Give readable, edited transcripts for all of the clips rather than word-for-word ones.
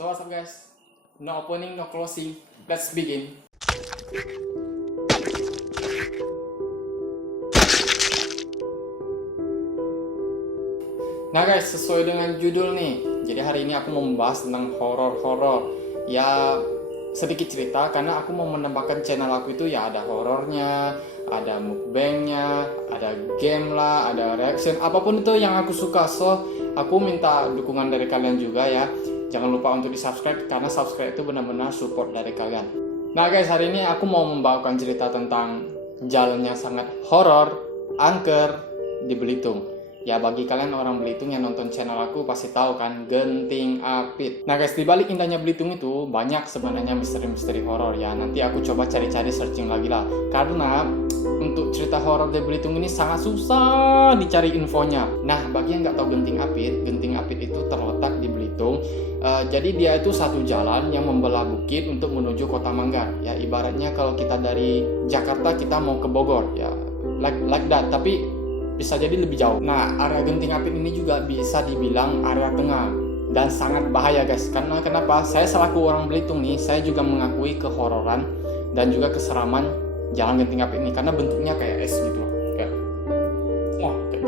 So what's up guys? No opening, no closing. Let's begin. Nah guys, sesuai dengan judul nih. Jadi hari ini aku mau membahas tentang horor-horor. Ya sedikit cerita karena aku mau menambahkan channel aku itu ya ada horornya, ada mukbangnya, ada game lah, ada reaction, apapun itu yang aku suka. So aku minta dukungan dari kalian juga ya. Jangan lupa untuk di subscribe karena subscribe itu benar-benar support dari kalian. Nah guys, hari ini aku mau membawakan cerita tentang jalan yang sangat horor, angker di Belitung. Ya bagi kalian orang Belitung yang nonton channel aku pasti tahu kan Genting Apit. Nah guys, di balik indahnya Belitung itu banyak sebenarnya misteri-misteri horor ya. Nanti aku coba cari-cari searching lagi lah. Karena untuk cerita horor di Belitung ini sangat susah dicari infonya. Nah bagi yang nggak tahu Genting Apit itu terletak di Belitung. Jadi dia itu satu jalan yang membelah bukit untuk menuju Kota Manggar. Ya ibaratnya kalau kita dari Jakarta kita mau ke Bogor ya like that. Tapi bisa jadi lebih jauh. Nah, area Genting Apit ini juga bisa dibilang area tengah dan sangat bahaya guys. Karena kenapa? Saya selaku orang Belitung nih, saya juga mengakui kehororan dan juga keseraman jalan Genting Apit ini karena bentuknya kayak es gitu loh. Kayak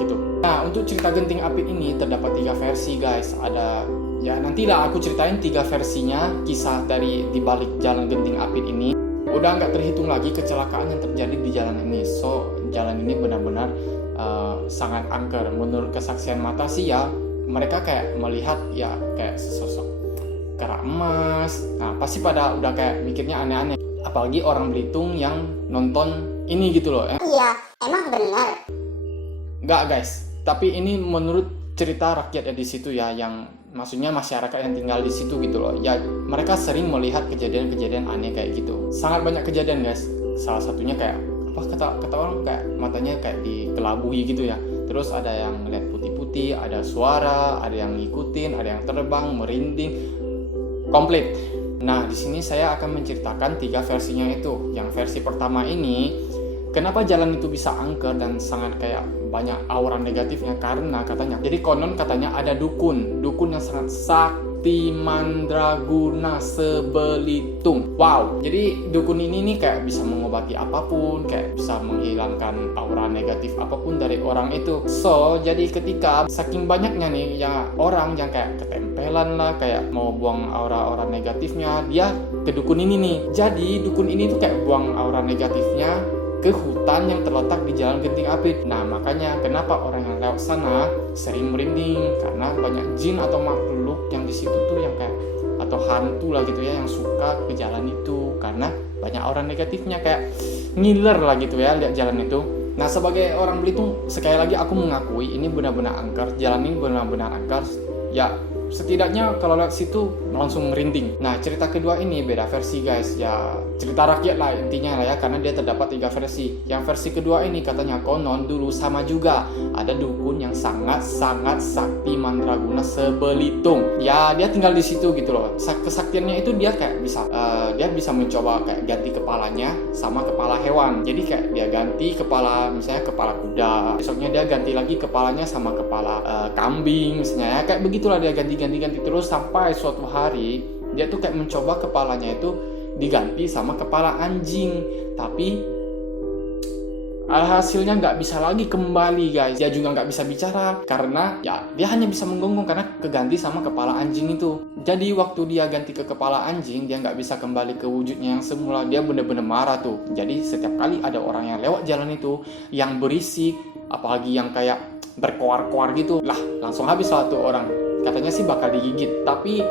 gitu. Nah, untuk cerita Genting Apit ini terdapat 3 versi guys. Ada ya nantilah aku ceritain 3 versinya kisah dari dibalik jalan Genting Apit ini. Udah nggak terhitung lagi kecelakaan yang terjadi di jalan ini. So, jalan ini benar-benar sangat angker. Menurut kesaksian mata sih ya mereka kayak melihat ya kayak sesosok kerak emas. Nah pasti pada udah kayak mikirnya aneh-aneh, apalagi orang Belitung yang nonton ini gitu loh. Iya, emang benar. Enggak guys, tapi ini menurut cerita rakyat di situ ya, yang maksudnya masyarakat yang tinggal di situ gitu loh. Ya mereka sering melihat kejadian-kejadian aneh kayak gitu. Sangat banyak kejadian guys. Salah satunya kayak kata orang kayak matanya kayak dikelabui gitu ya. Terus ada yang lihat putih-putih, ada suara, ada yang ngikutin, ada yang terbang, merinding, komplit. Nah, di sini saya akan menceritakan 3 versinya itu. Yang versi pertama ini, kenapa jalan itu bisa angker dan sangat kayak banyak aura negatifnya karena katanya. Jadi konon katanya ada dukun yang sangat sakti mandraguna sebelitung. Wow, jadi dukun ini nih kayak bisa mengobati apapun, kayak bisa menghilangkan aura negatif apapun dari orang itu. So, jadi ketika saking banyaknya nih ya orang yang kayak ketempelan lah, kayak mau buang aura-aura negatifnya, dia ke dukun ini nih. Jadi dukun ini tuh kayak buang aura negatifnya ke hutan yang terletak di jalan Genting Apit. Nah makanya kenapa orang yang lewat sana sering merinding, karena banyak jin atau makhluk yang di situ tuh yang kayak atau hantu lah gitu ya yang suka ke jalan itu karena banyak orang negatifnya, kayak ngiler lah gitu ya lihat jalan itu. Nah sebagai orang Belitung sekali lagi aku mengakui ini benar-benar angker, jalan ini benar-benar angker ya. Setidaknya kalau lewat situ langsung merinding. Nah cerita kedua ini beda versi guys. Ya cerita rakyat lah intinya lah ya, karena dia terdapat 3 versi. Yang versi kedua ini katanya konon dulu sama juga ada dukun yang sangat-sangat sakti mandraguna sebelitung. Ya dia tinggal di situ gitu loh. Kesaktiannya itu dia kayak bisa dia bisa mencoba kayak ganti kepalanya sama kepala hewan. Jadi kayak dia ganti kepala, misalnya kepala kuda, besoknya dia ganti lagi kepalanya sama kepala kambing misalnya ya. Kayak begitulah dia ganti terus sampai suatu hari dia tuh kayak mencoba kepalanya itu diganti sama kepala anjing, tapi hasilnya nggak bisa lagi kembali guys. Dia juga nggak bisa bicara karena ya dia hanya bisa menggonggong karena keganti sama kepala anjing itu. Jadi waktu dia ganti ke kepala anjing dia nggak bisa kembali ke wujudnya yang semula. Dia bener-bener marah tuh. Jadi setiap kali ada orang yang lewat jalan itu yang berisik, apalagi yang kayak berkoar-koar gitu lah, langsung habis lah tuh orang. Katanya sih bakal digigit. Tapi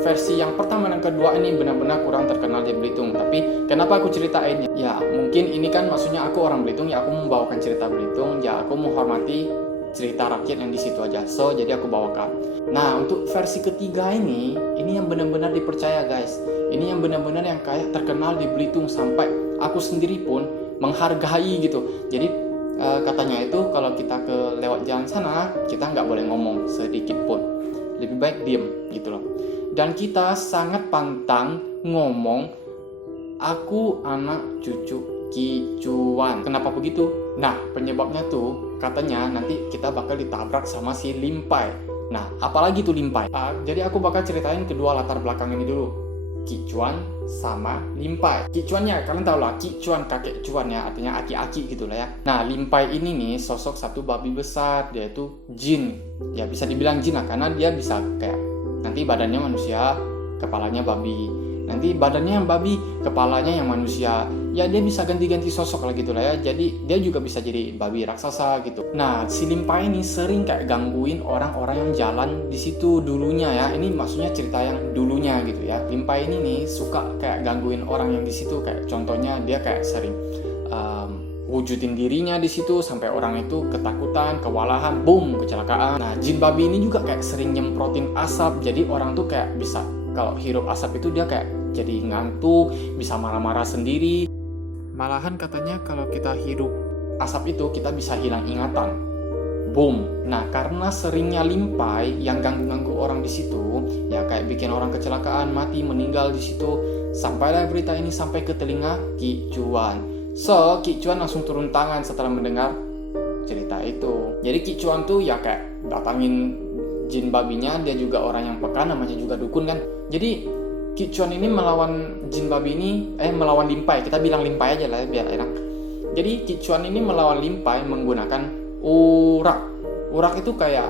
versi yang pertama dan kedua ini benar-benar kurang terkenal di Belitung. Tapi kenapa aku ceritain? Ya mungkin ini kan maksudnya aku orang Belitung ya, aku membawakan cerita Belitung. Ya aku menghormati cerita rakyat yang di situ aja. So jadi aku bawakan. Nah untuk versi ketiga ini yang benar-benar dipercaya guys. Ini yang benar-benar yang kayak terkenal di Belitung sampai aku sendiri pun menghargai gitu. Jadi katanya itu kalau kita ke lewat jalan sana kita nggak boleh ngomong sedikit pun, lebih baik diem gitu loh. Dan kita sangat pantang ngomong aku anak cucu Kicuan. Kenapa begitu? Nah penyebabnya tuh katanya nanti kita bakal ditabrak sama si Limpai. Nah, apalagi tuh Limpai. Jadi aku bakal ceritain kedua latar belakang ini dulu. Ki Cuan sama Limpai. Ki Cuannya, kalian tahu lah, Ki Cuan, kakek Cuan ya, artinya aki-aki gitu lah ya. Nah, Limpai ini nih sosok satu babi besar, dia itu jin. Ya bisa dibilang jin lah, karena dia bisa kayak nanti badannya manusia, kepalanya babi. Nanti badannya yang babi, kepalanya yang manusia. Ya dia bisa ganti-ganti sosok lah gitu lah ya. Jadi dia juga bisa jadi babi raksasa gitu. Nah, si Limpai ini sering kayak gangguin orang-orang yang jalan di situ dulunya ya. Ini maksudnya cerita yang dulunya gitu ya. Limpai ini nih suka kayak gangguin orang yang di situ, kayak contohnya dia kayak sering wujudin dirinya di situ sampai orang itu ketakutan, kewalahan, boom, kecelakaan. Nah, jin babi ini juga kayak sering nyemprotin asap. Jadi orang tuh kayak bisa kalau hirup asap itu dia kayak jadi ngantuk, bisa marah-marah sendiri. Malahan katanya kalau kita hirup asap itu kita bisa hilang ingatan. Boom. Nah, karena seringnya Limpai yang ganggu-ganggu orang di situ, ya kayak bikin orang kecelakaan, mati, meninggal di situ, sampailah berita ini sampai ke telinga Ki Cuan. So, Ki Cuan langsung turun tangan setelah mendengar cerita itu. Jadi Ki Cuan tuh ya kayak datangin jin babinya, dia juga orang yang peka, namanya juga dukun kan. Jadi Ki Cuan ini melawan jin babi ini, melawan Limpai. Kita bilang Limpai aja lah ya, biar enak. Jadi Ki Cuan ini melawan Limpai menggunakan urak. Urak itu kayak,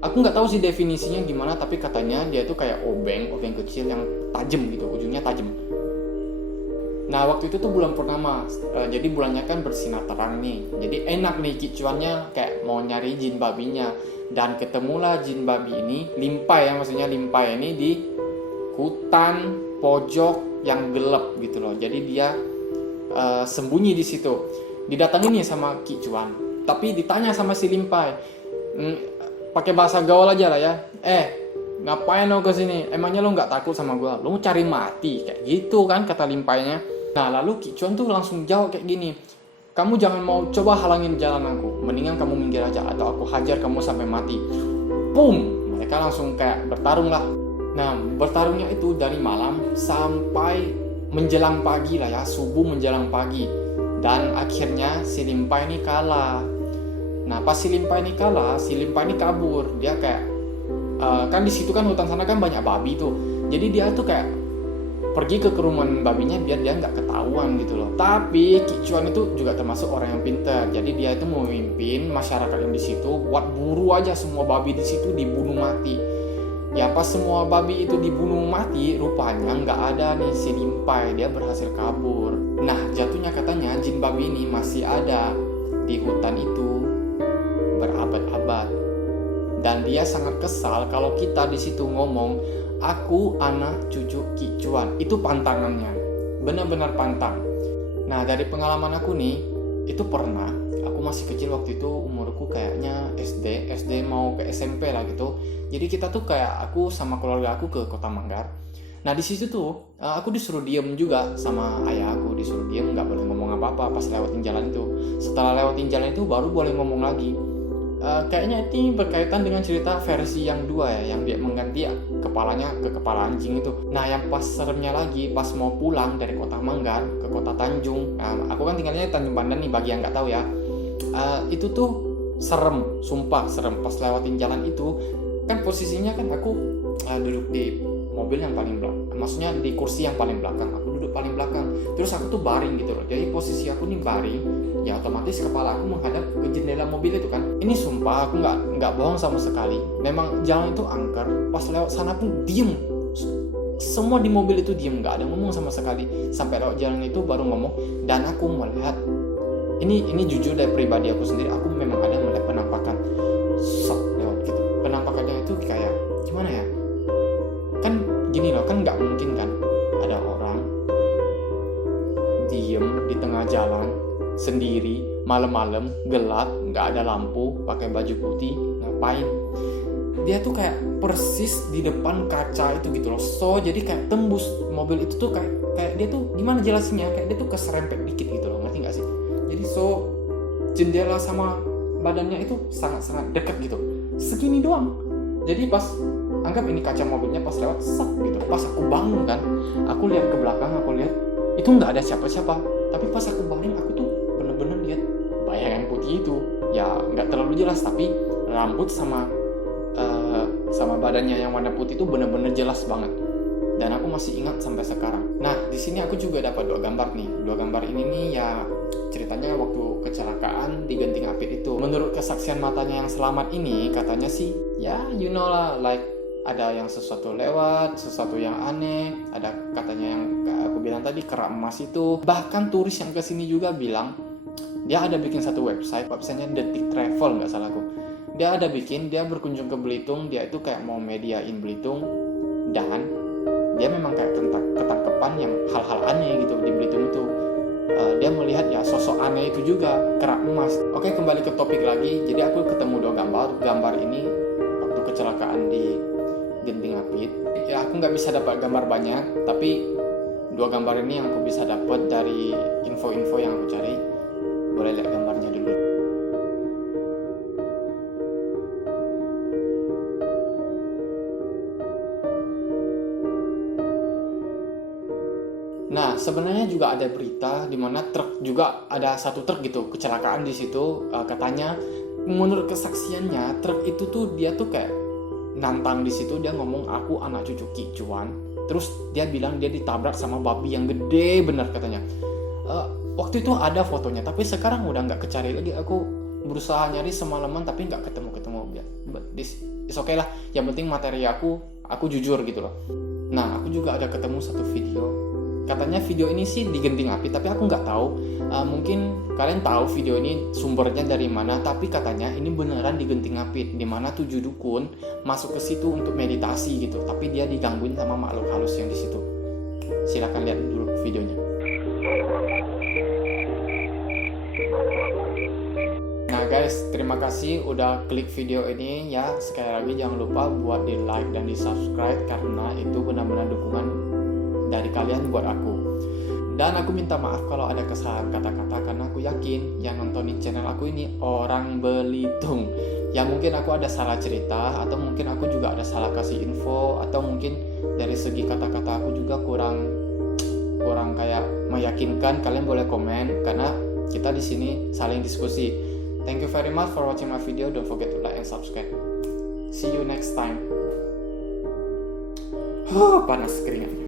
aku nggak tahu sih definisinya gimana, tapi katanya dia itu kayak obeng kecil yang tajam gitu, ujungnya tajam. Nah, waktu itu tuh bulan purnama, jadi bulannya kan bersinar terang nih. Jadi enak nih Ki Cuannya kayak mau nyari jin babinya. Dan ketemulah jin babi ini, Limpai ya, maksudnya Limpai ini di hutan pojok yang gelap gitu loh. Jadi dia sembunyi di situ. Didatengin nih sama Ki Cuan. Tapi ditanya sama si Limpai, pakai bahasa gaul aja lah ya. Ngapain lo kesini? Emangnya lo nggak takut sama gue? Lo mau cari mati? Kayak gitu kan kata Limpainya. Nah, lalu Ki Cuan tuh langsung jawab kayak gini. Kamu jangan mau coba halangin jalan aku. Mendingan kamu minggir aja atau aku hajar kamu sampai mati. Boom! Mereka langsung kayak bertarung lah. Nah, bertarungnya itu dari malam sampai menjelang pagi lah ya, subuh menjelang pagi. Dan akhirnya si Limpai ini kalah. Nah, pas si Limpai ini kalah, si Limpai ini kabur. Dia kayak kan di situ kan hutan sana kan banyak babi tuh. Jadi dia tuh kayak pergi ke kerumunan babinya biar dia nggak ketahuan gitu loh. Tapi Ki Cuan itu juga termasuk orang yang pintar. Jadi dia itu memimpin masyarakat yang di situ buat buru aja semua babi di situ dibunuh mati. Ya pas semua babi itu dibunuh mati, rupanya nggak ada nih si Limpai, dia berhasil kabur. Nah, jatuhnya katanya jin babi ini masih ada di hutan itu berabad-abad. Dan dia sangat kesal kalau kita di situ ngomong, aku anak cucu Ki Cuan. Itu pantangannya, benar-benar pantang. Nah, dari pengalaman aku nih, itu pernah, aku masih kecil waktu itu, umurku kayaknya SD mau ke SMP lah gitu. Jadi kita tuh kayak aku sama keluarga aku ke Kota Manggar. Nah, di situ tuh aku disuruh diem juga sama ayah aku, disuruh diem, nggak boleh ngomong apa-apa pas lewatin jalan itu. Setelah lewatin jalan itu baru boleh ngomong lagi. Kayaknya ini berkaitan dengan cerita versi yang 2 ya, yang dia mengganti kepalanya ke kepala anjing itu. Nah, yang pas seremnya lagi, pas mau pulang dari Kota Manggar ke Kota Tanjung, aku kan tinggalnya di Tanjung Pandan nih, bagi yang nggak tahu ya, itu tuh serem, sumpah serem. Pas lewatin jalan itu kan posisinya kan aku duduk di mobil yang paling belakang, maksudnya di kursi yang paling belakang, aku duduk paling belakang, terus aku tuh baring gitu loh. Jadi posisi aku nih baring, ya otomatis kepala aku menghadap ke jendela mobil itu kan. Ini sumpah aku nggak bohong sama sekali, memang jalan itu angker. Pas lewat sana pun diem, semua di mobil itu diem, nggak ada ngomong sama sekali. Sampai lewat jalan itu baru ngomong. Dan aku melihat, ini jujur dari pribadi aku sendiri, aku memang ada melihat penampakan lewat gitu. Penampakannya itu kayak gimana ya, kan gini loh, kan nggak mungkin kan ada orang diem di tengah jalan sendiri malam-malam gelap, nggak ada lampu, pakai baju putih, ngapain. Dia tuh kayak persis di depan kaca itu gitu loh. So jadi kayak tembus mobil itu tuh kayak dia tuh gimana jelasinnya, kayak dia tuh keserempet dikit gitu loh, ngerti nggak sih? Jadi so jendela sama badannya itu sangat-sangat dekat gitu, segini doang. Jadi pas anggap ini kaca mobilnya pas lewat sak gitu. Pas aku bangun kan, aku lihat ke belakang, aku lihat itu nggak ada siapa-siapa. Tapi pas aku baring, aku tuh bener-bener lihat bayangan putih itu. Ya nggak terlalu jelas, tapi rambut sama badannya yang warna putih itu benar-benar jelas banget. Dan aku masih ingat sampai sekarang. Nah, di sini aku juga dapat 2 gambar nih. 2 gambar ini nih ya ceritanya waktu kecelakaan di Genting Apit itu. Menurut kesaksian matanya yang selamat ini, katanya sih ya you know lah, like ada yang sesuatu lewat, sesuatu yang aneh, ada katanya yang aku bilang tadi kerak emas itu. Bahkan turis yang kesini juga bilang dia ada bikin satu websitenya Detik Travel nggak salah aku. Dia berkunjung ke Belitung, dia itu kayak mau mediain Belitung, dan dia memang kayak ketangkepan yang hal-hal aneh gitu di Belitung itu. Dia melihat ya sosok aneh itu juga, kerak emas. Oke, kembali ke topik lagi. Jadi aku ketemu 2 gambar ini waktu kecelakaan di Genting Apit. Ya aku nggak bisa dapat gambar banyak, tapi 2 gambar ini yang aku bisa dapat dari info-info yang aku cari. Boleh lihat gambarnya dulu. Nah, sebenarnya juga ada berita di mana truk juga ada satu truk gitu kecelakaan di situ. Katanya menurut kesaksiannya truk itu tuh dia tuh kayak nantang di situ, dia ngomong aku anak cucu Ki Cuan. Terus dia bilang dia ditabrak sama babi yang gede bener katanya. Waktu itu ada fotonya, tapi sekarang udah nggak kecari lagi. Aku berusaha nyari semalaman tapi nggak ketemu. But this is okay lah. Yang penting materi aku jujur gitu loh. Nah, aku juga ada ketemu satu video. Katanya video ini sih di Genting Apit, tapi aku nggak tahu. Mungkin kalian tahu video ini sumbernya dari mana, tapi katanya ini beneran di Genting Apit, di mana 7 dukun masuk ke situ untuk meditasi gitu, tapi dia digangguin sama makhluk halus yang di situ. Silakan lihat dulu videonya. Nah guys, terima kasih udah klik video ini ya. Sekali lagi jangan lupa buat di like dan di subscribe, karena itu benar-benar dukungan dari kalian buat aku. Dan aku minta maaf kalau ada kesalahan kata-kata, karena aku yakin yang nontonin channel aku ini orang Belitung. Ya mungkin aku ada salah cerita, atau mungkin aku juga ada salah kasih info, atau mungkin dari segi kata-kata aku juga kurang kayak meyakinkan. Kalian boleh komen, karena kita di sini saling diskusi. Thank you very much for watching my video. Don't forget to like and subscribe. See you next time. Panas keringatnya.